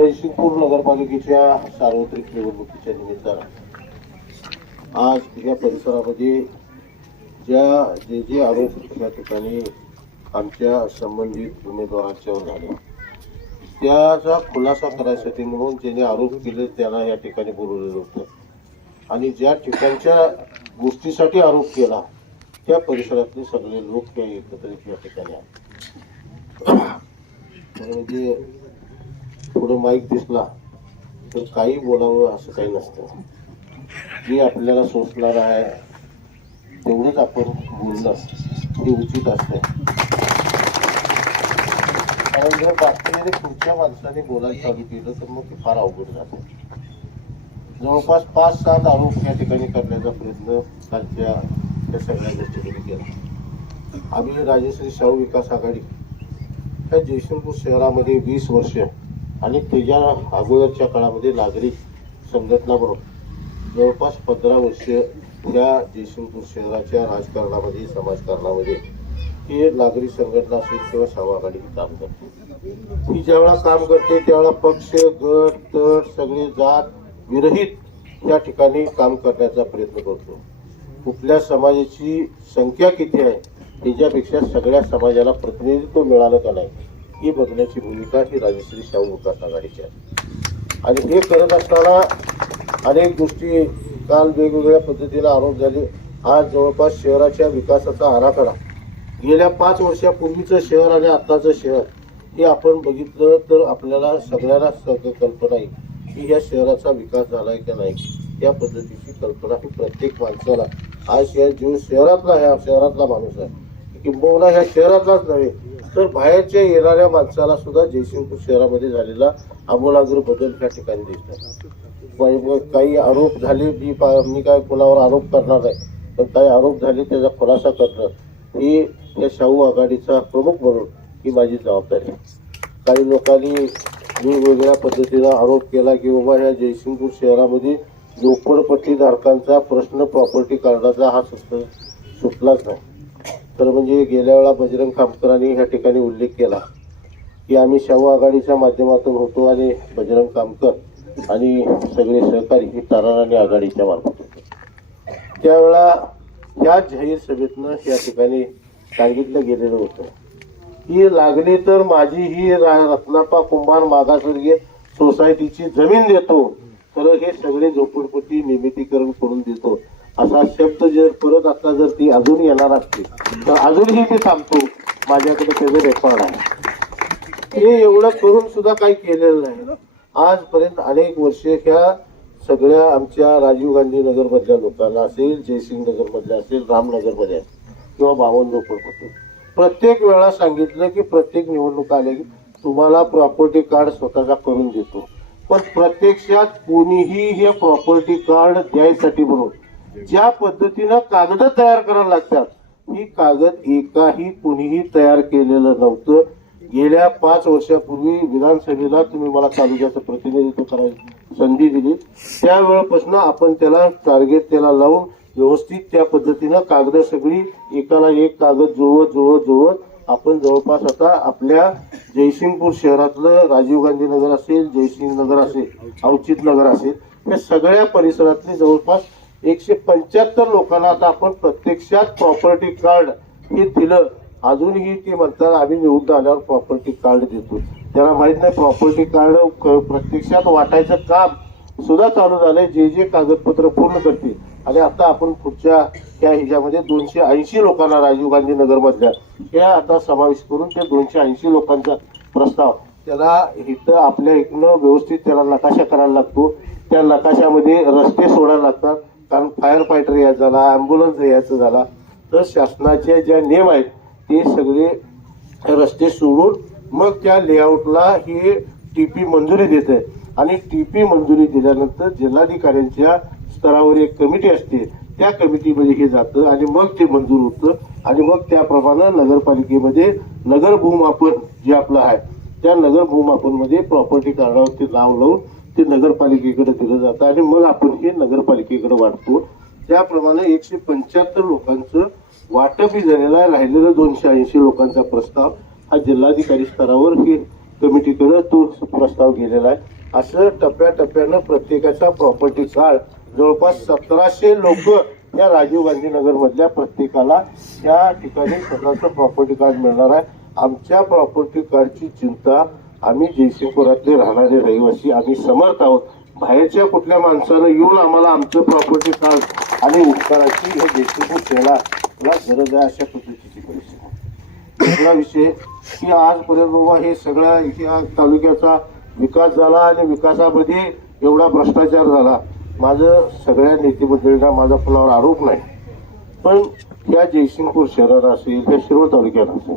जयसिंगपूर नगरपालिकेच्या सार्वत्रिक निवडणुकीच्या निमित्तानं. आज या परिसरामध्ये ज्या जे जे आरोप या ठिकाणी आमच्या संबंधित उमेदवारांच्यावर झाले त्याचा खुलासा करायसाठी म्हणून ज्याने आरोप केले त्याला या ठिकाणी बोलवलेलं होतं. आणि ज्या ठिकाणच्या गोष्टीसाठी आरोप केला त्या परिसरातले सगळे लोक त्या एकत्रित या ठिकाणी आले. म्हणजे पुढे माईक दिसला तर काही बोलावं असं काही नसतं. मी आपल्याला सोचणार आहे तेवढंच आपण बोललं हे उचित असते कारण जर बाकीच्या पुढच्या माणसाने बोलायला चालू केलं तर मग ते फार अवघड जातं. जवळपास पाच सात आरोप या ठिकाणी करण्याचा प्रयत्न कालच्या त्या सगळ्या गोष्टीकडे केला. आम्ही राजेश्री शाहू विकास आघाडी ह्या जयसिंगपूर शहरामध्ये वीस वर्ष आणि त्याच्या अगोदरच्या काळामध्ये नागरिक संघटना जवळपास पंधरा वर्ष त्या जयसिंगपूर शहराच्या राजकारणामध्ये समाजकारणामध्ये हे नागरी संघटना असेल किंवा शाहू काम करते. ही ज्यावेळा काम करते त्यावेळा पक्ष गट तट सगळे जात विरहित त्या ठिकाणी काम करण्याचा प्रयत्न करतो. कुठल्या समाजाची संख्या किती आहे त्याच्यापेक्षा सगळ्या समाजाला प्रतिनिधित्व मिळालं का नाही? ही बघण्याची भूमिका ही राजश्री शाहू विकास आघाडीची आहे. आणि हे करत असताना अनेक गोष्टी काल वेगवेगळ्या पद्धतीने आरोप झाले. आज जवळपास शहराच्या विकासाचा आराखडा. गेल्या पाच वर्षापूर्वीचं शहर आणि आत्ताचं शहर हे आपण बघितलं तर आपल्याला सगळ्यांना सगळं कल्पना येईल की या शहराचा विकास झाला आहे का नाही या पद्धतीची कल्पना ही प्रत्येक माणसाला. आज शहर जीव शहरातला ह्या शहरातला माणूस आहे. किंबहुना ह्या शहरातलाच नव्हे तर बाहेरच्या येणाऱ्या माणसाला सुद्धा जयसिंगपूर शहरामध्ये झालेला आमूलाग्र बदल त्या ठिकाणी दिसतात. काही- काही आरोप झाले मी पा- मी काय कोणावर आरोप करणार नाही. पण काही आरोप झाले त्याचा खुलासा करणं ही या शाहू आघाडीचा प्रमुख म्हणून ही माझी जबाबदारी आहे. काही लोकांनी वेगवेगळ्या पद्धतीनं आरोप केला की बाबा ह्या जयसिंगपूर शहरामध्ये झोपडपट्टीधारकांचा प्रश्न प्रॉपर्टी कार्डाचा हा सुट सुटलाच नाही. तर म्हणजे गेल्या वेळा बजरंग कामकरांनी ह्या ठिकाणी उल्लेख केला की आम्ही शाहू आघाडीच्या माध्यमातून होतो आणि बजरंग कामकर आणि सगळे सहकारी ही ताराराणी आघाडीच्या मार्फत होतो. त्यावेळा या जाहीर सभेतनं या ठिकाणी सांगितलं गेलेलं होतं की लागली तर माझी ही रा- रत्नापा कुंभार मागासवर्गीय सोसायटीची जमीन देतो. तर हे सगळे झोपडपट्टी निमितीकरण करून देतो. असा शब्द जर परत आता जर ती अजून येणार असते तर अजूनही मी थांबतो माझ्याकडे त्याचं रेकॉर्ड आहे. हे एवढं करून सुद्धा काही केलेलं नाही. आजपर्यंत अनेक वर्ष ह्या सगळ्या आमच्या राजीव गांधी नगरमधल्या लोकांना असेल जयसिंग नगरमधल्या असेल रामनगरमध्ये असेल किंवा बावन प्रत्येक वेळा सांगितलं की प्रत्येक निवडणूक आले की तुम्हाला प्रॉपर्टी कार्ड स्वतःचा करून देतो. पण प्रत्यक्षात कोणीही हे प्रॉपर्टी कार्ड द्यायसाठी म्हणून ज्या पद्धतीनं कागद तयार करायला लागतात ही कागद एकाही कुणीही तयार केलेलं नव्हतं. गेल्या पाच वर्षापूर्वी विधानसभेला तुम्ही मला तालुक्याचं प्रतिनिधित्व करायची संधी दिली. त्यावेळेपासून आपण त्याला टार्गेट त्याला लावून व्यवस्थित त्या पद्धतीनं कागद सगळी एकाला एक कागद जुळवत जुळवत जुळवत आपण जवळपास आता आपल्या जयसिंगपूर शहरातलं राजीव गांधी नगर असेल जयसिंग नगर असेल अवचित नगर असेल या सगळ्या परिसरातले जवळपास एकशे पंच्याहत्तर लोकांना आता आपण प्रत्यक्षात प्रॉपर्टी कार्ड हे दिलं. अजूनही ते म्हणतात आम्ही निवडून आल्यावर प्रॉपर्टी कार्ड देतो. त्याला माहीत नाही प्रॉपर्टी कार्ड प्रत्यक्षात वाटायचं काम सुद्धा चालू झालंय. जे जे कागदपत्र पूर्ण करतील. आणि आता आपण पुढच्या त्या ह्याच्यामध्ये दोनशे ऐंशी लोकांना राजीव गांधी नगरमधल्या आता समावेश करून ते दोनशे ऐंशी लोकांचा प्रस्ताव. त्याला इथं आपल्या इकडनं व्यवस्थित त्याला नकाशा करायला लागतो. त्या नकाशामध्ये रस्ते सोडायला लागतात. कारण फायर फायटर यायचा झाला ॲम्ब्युलन्स यायचं झाला. तर शासनाचे ज्या नियम आहेत ते सगळे रस्ते सोडून मग त्या लेआउटला ही टीपी मंजुरी देते आणि टी पी मंजुरी दिल्यानंतर जिल्हाधिकाऱ्यांच्या स्तरावर एक कमिटी असते. त्या कमिटीमध्ये हे जातं आणि मग ते मंजूर होतं. आणि मग त्याप्रमाणे नगरपालिकेमध्ये नगर भूमापन जे आपलं आहे त्या नगर भूमापनमध्ये प्रॉपर्टी कार्डावरती नाव लावून ते नगरपालिकेकडे दिलं जातं आणि मग आपण हे नगरपालिकेकडे वाटतो त्याप्रमाणे एकशे पंच्याहत्तर लोकांचं वाटपही झालेलं आहे. राहिलेलं दोनशे ऐंशी लोकांचा प्रस्ताव हा जिल्हाधिकारी स्तरावर हे कमिटीकडे तो प्रस्ताव गेलेला आहे. असं टप्प्याटप्प्यानं प्रत्येकाचा प्रॉपर्टी कार्ड जवळपास सतराशे लोक या राजीव गांधी नगरमधल्या प्रत्येकाला या ठिकाणी स्वतःचं प्रॉपर्टी कार्ड मिळणार आहे. आमच्या प्रॉपर्टी कार्डची चिंता आम्ही जयसिंगपुरातले राहणारे रहिवासी आम्ही समर्थ आहोत. बाहेरच्या कुठल्या माणसानं येऊन आम्हाला आमचं प्रॉपर्टी कार्ड आणि उपकाराची हे जयसिंगपूर शहराला गरज आहे अशा पद्धतीची परिस्थिती. दुसरा विषय की आजपर्यंत बाबा हे सगळ्या या तालुक्याचा विकास झाला आणि विकासामध्ये एवढा भ्रष्टाचार झाला. माझं सगळ्या नेतेमंडळींना माझा फुलावर आरोप नाही. पण या जयसिंगपूर शहरात असेल या शिरोळ तालुक्यात असेल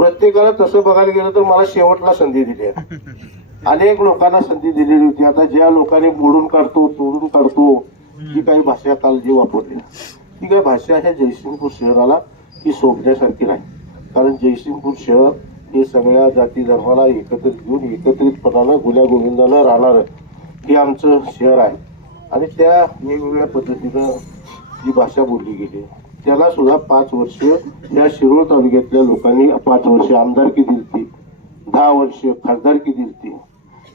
प्रत्येकाला तसं बघायला गेलं तर मला शेवटला संधी दिली आहे. अनेक लोकांना संधी दिलेली होती. आता ज्या लोकांनी मोडून काढतो तोडून काढतो जी काही भाषा काल जी वापरली ती काही भाषा ह्या जयसिंगपूर शहराला ही सोडण्यासारखी नाही. कारण जयसिंगपूर शहर हे सगळ्या जाती धर्माला एकत्रित घेऊन एकत्रितपणानं गुन्ह्या गोविंदानं राहणारं हे आमचं शहर आहे. आणि त्या वेगवेगळ्या पद्धतीनं जी भाषा बोलली गेली त्याला सुद्धा पाच वर्ष या शिरोळ तालुक्यातल्या लोकांनी पाच वर्ष आमदारकी दिली दहा वर्ष खासदारकी दिली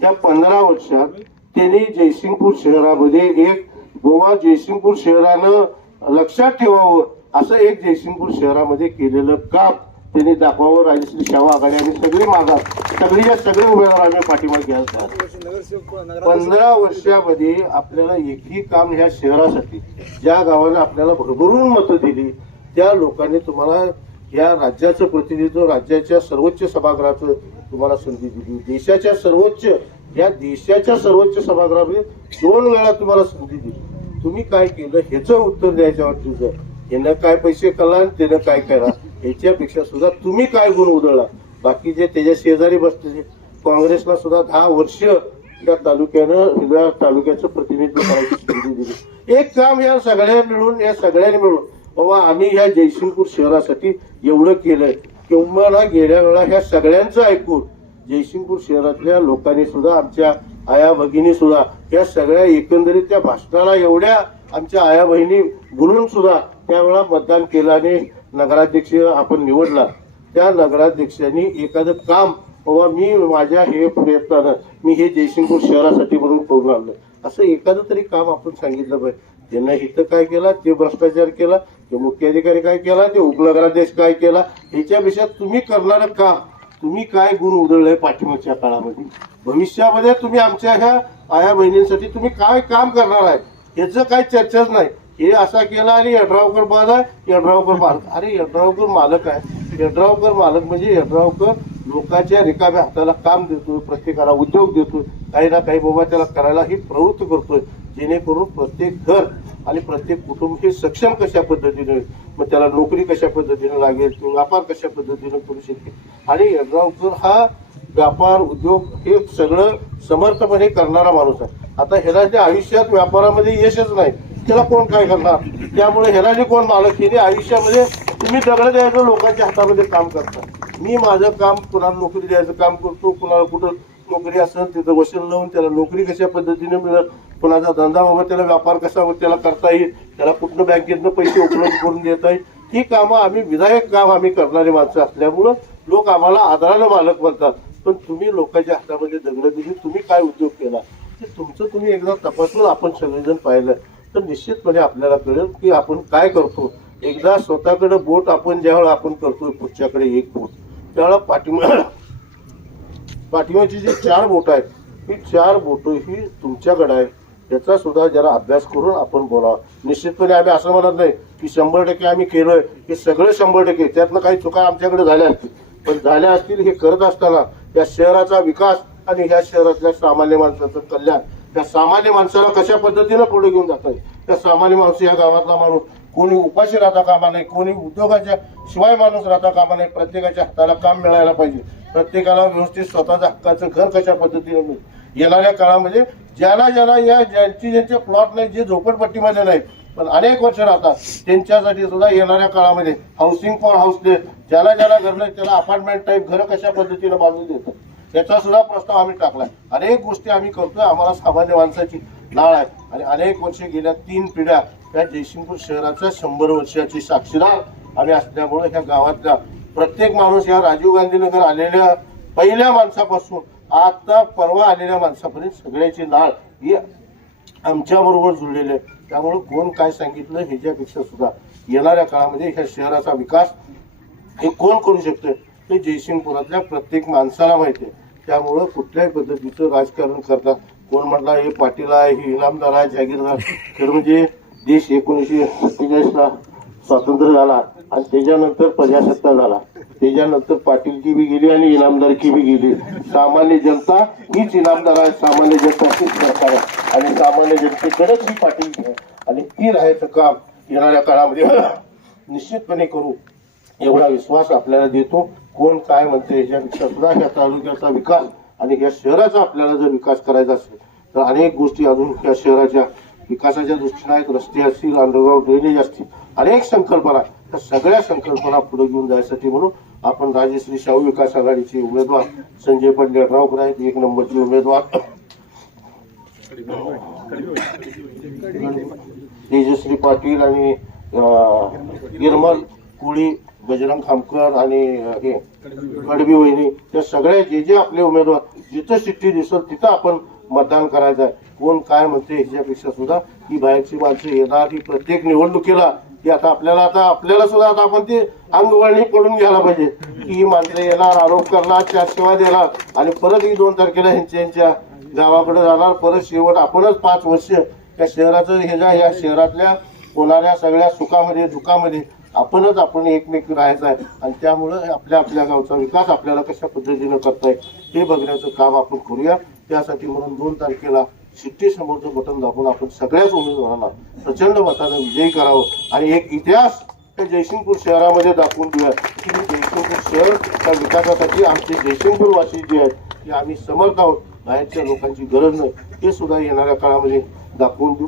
त्या पंधरा वर्षात त्यांनी जयसिंगपूर शहरामध्ये एक गोवा जयसिंगपूर शहरानं लक्षात ठेवावं असं एक जयसिंगपूर शहरामध्ये केलेलं काम त्यांनी दाखवावं. राजश्री शाहू आघाडी आणि सगळी मागा सगळीच्या सगळे उमेदवार आम्ही पाठिंबा घ्यायला तयार पंधरा वर्षामध्ये आपल्याला एकही काम ह्या शहरासाठी ज्या गावाने आपल्याला भरभरून मतं दिली त्या लोकांनी तुम्हाला या राज्याचं प्रतिनिधित्व राज्याच्या सर्वोच्च सभागृहाचं तुम्हाला संधी दिली. देशाच्या सर्वोच्च या देशाच्या सर्वोच्च सभागृहामध्ये दोन वेळा तुम्हाला संधी दिली. तुम्ही काय केलं? ह्याचं उत्तर द्यायच्या तुझं यानं काय पैसे कला आणि त्यानं काय करा ह्याच्यापेक्षा सुद्धा तुम्ही काय गुण उधळला? बाकी जे त्याच्या शेजारी बसलेले काँग्रेसला सुद्धा दहा वर्ष त्या तालुक्यानं या तालुक्याचं प्रतिनिधित्व करायची संधी दिली. एक काम या सगळ्या मिळून या सगळ्यांनी मिळून बाबा आम्ही ह्या जयसिंगपूर शहरासाठी एवढं केलंय किंवा गेल्या वेळा ह्या सगळ्यांचं ऐकून जयसिंगपूर शहरातल्या लोकांनी सुद्धा आमच्या आया भगिनी सुद्धा या सगळ्या एकंदरीत त्या भाषणाला एवढ्या आमच्या आया बहिणी बोलून सुद्धा त्यावेळा मतदान केलं आणि नगराध्यक्ष आपण निवडला. त्या नगराध्यक्षांनी एखादं काम बाबा मी माझ्या हे प्रयत्नानं मी हे जयसिंगपूर शहरासाठी म्हणून करून आणलं. असं एखादं तरी काम आपण सांगितलं पाहिजे. त्यांना इथं काय केला? ते भ्रष्टाचार केला ते मुख्याधिकारी काय केला ते उपनगराध्यक्ष काय केला? ह्याच्यापेक्षा तुम्ही करणारं काम तुम्ही काय गुण उधळलंय पाठिंबाच्या काळामध्ये? भविष्यामध्ये तुम्ही आमच्या ह्या आया बहिणींसाठी तुम्ही काय काम करणार आहे? ह्याचं काय चर्चाच नाही. हे असा केला आणि यड्रावकर बाद आहे यड्रावकर मालक. अरे यड्रावकर मालक आहे. यड्रावकर मालक म्हणजे यड्रावकर लोकांच्या रिकाम्या हाताला काम देतोय प्रत्येकाला उद्योग देतोय. काही ना काही बाबा त्याला करायला ही प्रवृत्त करतोय. जेणेकरून प्रत्येक घर आणि प्रत्येक कुटुंब हे सक्षम कशा पद्धतीने मग त्याला नोकरी कशा पद्धतीने लागेल किंवा व्यापार कशा पद्धतीने करू शकते आणि यड्रावकर हा व्यापार उद्योग हे सगळं समर्थपणे करणारा माणूस आहे. आता ह्याला जे आयुष्यात व्यापारामध्ये यशच नाही त्याला कोण काय करणार? त्यामुळे ह्याला जे कोण मालक हे आयुष्यामध्ये तुम्ही दगड द्यायचं लोकांच्या हातामध्ये काम करता. मी माझं काम कुणाला नोकरी द्यायचं काम करतो कुणाला कुठं नोकरी असेल तिथं वचन लावून त्याला नोकरी कशा पद्धतीने मिळेल कुणाचा धंदा बाबा त्याला व्यापार कसा त्याला करता येईल त्याला कुठनं बँकेतनं पैसे उपलब्ध करून देता येईल ही कामं आम्ही विधायक काम आम्ही करणारी माणसं असल्यामुळं लोक आम्हाला आदरानं मालक म्हणतात पण तुम्ही लोकांच्या हातामध्ये दगड दिली तुम्ही काय उद्योग केला? ते तुमचं तुम्ही एकदा तपासून आपण सगळेजण पाहिलं. तर निश्चितपणे आपल्याला कळेल की आपण काय करतो. एकदा स्वतःकडे बोट आपण ज्यावेळेला आपण करतोय पुढच्याकडे एक बोट. त्यावेळेला पाठिंबा पाठिंबाची जी चार बोट आहेत ही चार बोट ही तुमच्याकडे आहे याचा सुद्धा जरा अभ्यास करून आपण बोलावा. निश्चितपणे आम्ही असं म्हणत नाही की शंभर टक्के आम्ही केलोय की सगळे शंभर टक्के. त्यातनं काही चुका आमच्याकडे झाल्या असतील. पण झाल्या असतील हे करत असताना या शहराचा विकास आणि या शहरातल्या सामान्य माणसाचं कल्याण त्या सामान्य माणसाला कशा पद्धतीनं पुढे घेऊन जात आहे त्या सामान्य माणूस या गावातला माणूस कोणी उपाशी राहता कामा नाही कोणी उद्योगाच्या शिवाय माणूस राहता कामा नाही प्रत्येकाच्या हाताला काम मिळायला पाहिजे. प्रत्येकाला व्यवस्थित स्वतःच्या हक्काचं घर कशा पद्धतीने मिळेल? येणाऱ्या काळामध्ये ज्याला ज्याला या ज्यांची ज्यांचे प्लॉट नाही जे झोपडपट्टीमध्ये नाही पण अनेक वर्ष राहतात त्यांच्यासाठी सुद्धा येणाऱ्या काळामध्ये हाऊसिंग फॉर हाऊसलेस ज्याला ज्याला घर नाही त्याला अपार्टमेंट टाईप घर कशा पद्धतीने बांधून देतात? त्याचा सुद्धा प्रस्ताव आम्ही टाकलाय. अनेक गोष्टी आम्ही करतोय. आम्हाला सामान्य माणसाची लाळ आहे. आणि अनेक वर्ष गेल्या तीन पिढ्या या जयसिंगपूर शहराच्या शंभर वर्षाची साक्षीदार आम्ही असल्यामुळे ह्या गावातल्या प्रत्येक माणूस या राजीव गांधी नगर आलेल्या पहिल्या माणसापासून आता परवा आलेल्या माणसापर्यंत सगळ्याची नाळ ही आमच्या बरोबर आहे. त्यामुळे कोण काय सांगितलं ह्याच्यापेक्षा सुद्धा येणाऱ्या काळामध्ये ह्या शहराचा विकास हे कोण करू शकतं ते जयसिंगपुरातल्या प्रत्येक माणसाला माहिती आहे. त्यामुळं कुठल्याही पद्धतीचं राजकारण करतात कोण म्हटला हे पाटील आहे हे इनामदार आहे जागीरदार खरं म्हणजे देश एकोणीसशे सत्तेचाळीसला स्वातंत्र्य झाला आणि त्याच्यानंतर प्रजासत्ता झाला. त्याच्यानंतर पाटीलकी बी गेली आणि इनामदारकी बी गेली. सामान्य जनता हीच इनामदार आहे सामान्य जनता हीच सरकार आहे. आणि सामान्य जनतेकडेच ही पाटील आहे. आणि ती राहायचं काम येणाऱ्या काळामध्ये निश्चितपणे करू. एवढा विश्वास आपल्याला देतो. कोण काय म्हणते याच्यापेक्षा सुद्धा ह्या तालुक्याचा विकास आणि या शहराचा आपल्याला जर विकास करायचा असेल तर अनेक गोष्टी अजून या शहराच्या विकासाच्या दृष्टीने आहेत. रस्ते असतील अंडरग्राऊंड ड्रेनेज असतील अनेक संकल्पना त्या सगळ्या संकल्पना पुढे घेऊन जायसाठी म्हणून आपण राजश्री शाहू विकास आघाडीचे उमेदवार संजय पडलेटरावकर आहेत. एक नंबरचे उमेदवार. तेजश्री पाटील आणि निर्मल कोळी बजरंग खामकर आणि हे गडबी वहिनी त्या सगळ्या जे जे आपले उमेदवार जिथं चिठ्ठी दिसत तिथं आपण मतदान करायचं आहे कोण काय म्हणते ह्याच्यापेक्षा सुद्धा ही बाहेरची माणसं येणार ही प्रत्येक निवडणुकीला की आता आपल्याला आता आपल्याला सुद्धा आता आपण ते अंगवळणी पडून घ्यायला पाहिजे. की ही माणसं येणार आरोप करणार त्या सेवा देणार. आणि परत ही दोन तारखेला ह्यांच्या यांच्या गावाकडे जाणार. परत शेवट आपणच पाच वर्ष त्या शहराचं ह्याच्या ह्या शहरातल्या होणाऱ्या सगळ्या सुखामध्ये दुःखामध्ये आपणच आपण एकमेक राहायचं आहे. आणि त्यामुळं आपल्या आपल्या गावचा विकास आपल्याला कशा पद्धतीनं करता येईल हे बघण्याचं काम आपण करूया. त्यासाठी म्हणून दोन तारखेला शिट्टी समोरचं बटन दाबून आपण सगळ्याच उमेदवारांना प्रचंड मतानं विजयी करावं. आणि एक इतिहास त्या जयसिंगपूर शहरामध्ये दाखवून देऊया की जयसिंगपूर शहर त्या विकासासाठी आमचे जयसिंगपूरवासी जे आहेत ते आम्ही समर्थ आहोत. बाहेरच्या लोकांची गरज नाही. हे सुद्धा येणाऱ्या काळामध्ये दाखवून देऊ.